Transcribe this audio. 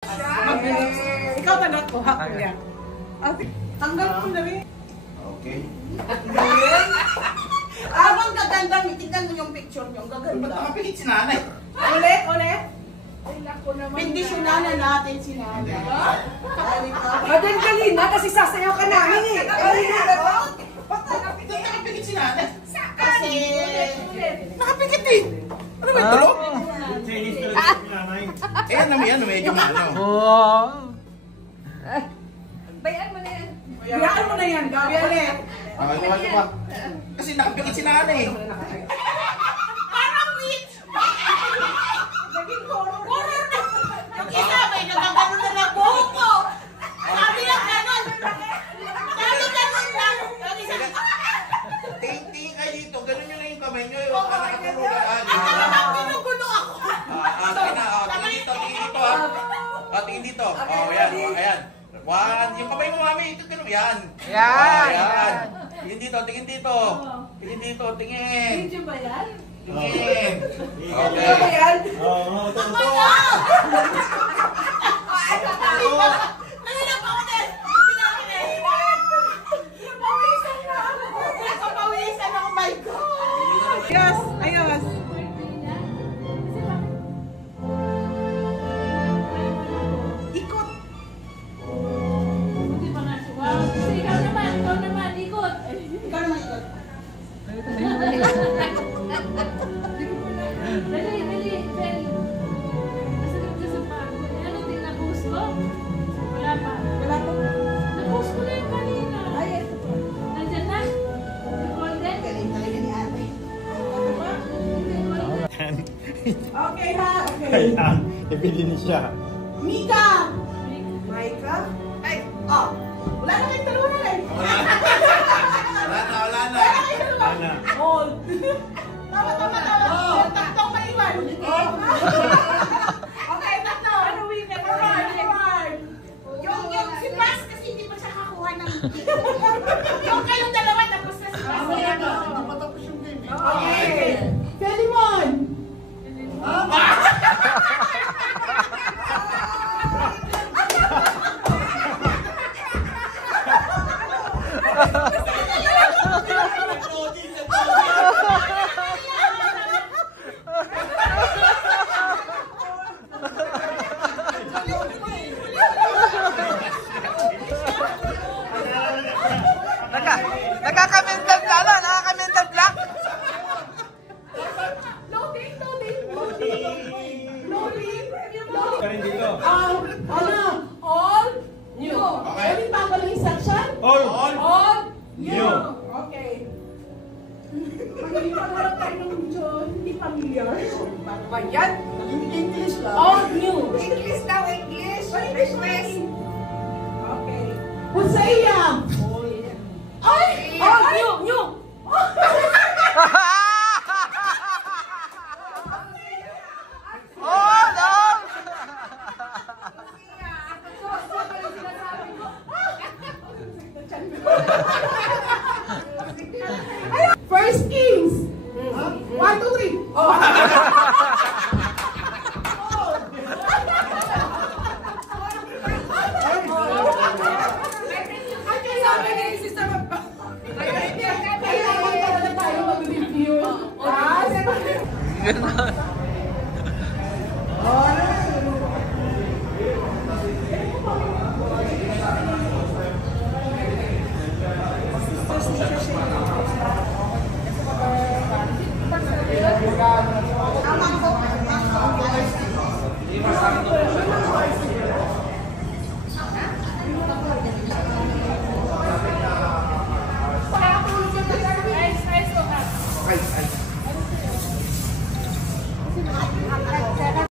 Ikaw ba nakuha ko yan? Tanggal ko na rin. Okay. Abang gaganda, tignan mo yung picture niyo. Ang gaganda. Ba't nakapikit si nanay? Ulit, ulit. Bendisyonanan natin si nanay. Madal kalina kasi sasayaw ka namin eh. Ba't nakapikit si nanay? Kasi... Nakapikit eh! Ano ba ito? Chinese talaga si nanay. Eh, yan, medyo ano. Bayan mo na yan. Bayaan mo na yan, Gabi. Wala. Kasi nakapikit si nanay. Parang witch! Naging horror. Horror na! Yung isa, may nagagano na na buhok ko. Sabi lang ganon. Sabi ganon lang. Tingin kayo dito, ganun nyo na yung kamay nyo. Yung nakatulugan. Ano naman ginugulo ako? Tingin dito. Tingin dito. Ayan. One, yung kamay mo mami, ito ganun. Yan. Yan. Tingin dito. Tingin dito. Video ba yan? Tingin. Video ba yan? Oo, ito. Nanginap ako din. Napapawisan ako, my God. Ayos, ayos. Ikot. Hindi pa nga siya. Wow. Kasi ikaw naman, ikot. Ikaw naman ikot. Dali. Masakit ka sa pako. Ano din na-post ko? Wala pa. Wala po. Na-post ko na yung kanina. Ay, ito po. Nandyan na? Yung golden? Galing talaga ni ate. Ano ba? Okay ha, okay. Ayan, ibili niya siya. Mika! Mika? Ay, oh. Wala na kayong dalawa na rin. Wala na. Wala na kayong dalawa. Wala. Hold. Tama. Taktong maiwan. Okay, tatlo. Ano winner? Reward. Yung si Mas kasi hindi pa siya kakuha ng yung kayong dalawa tapos na si Mas. Hindi pa tapos yung game. Okay. Felimon. Nakaka-mental ka, ano? Nakaka-mental block? Loading. Ka rin dito. All new. Okay. Ulit pa yung section? All. New. Okay. Hindi pa naman tayo ng medyo hindi familiar. Paano ba yan? English lang. All new. English daw, English. English. Okay. Hosea. Ay! Oh, new! Oh, no! First Kings. 1, 2, 3. Tama ko.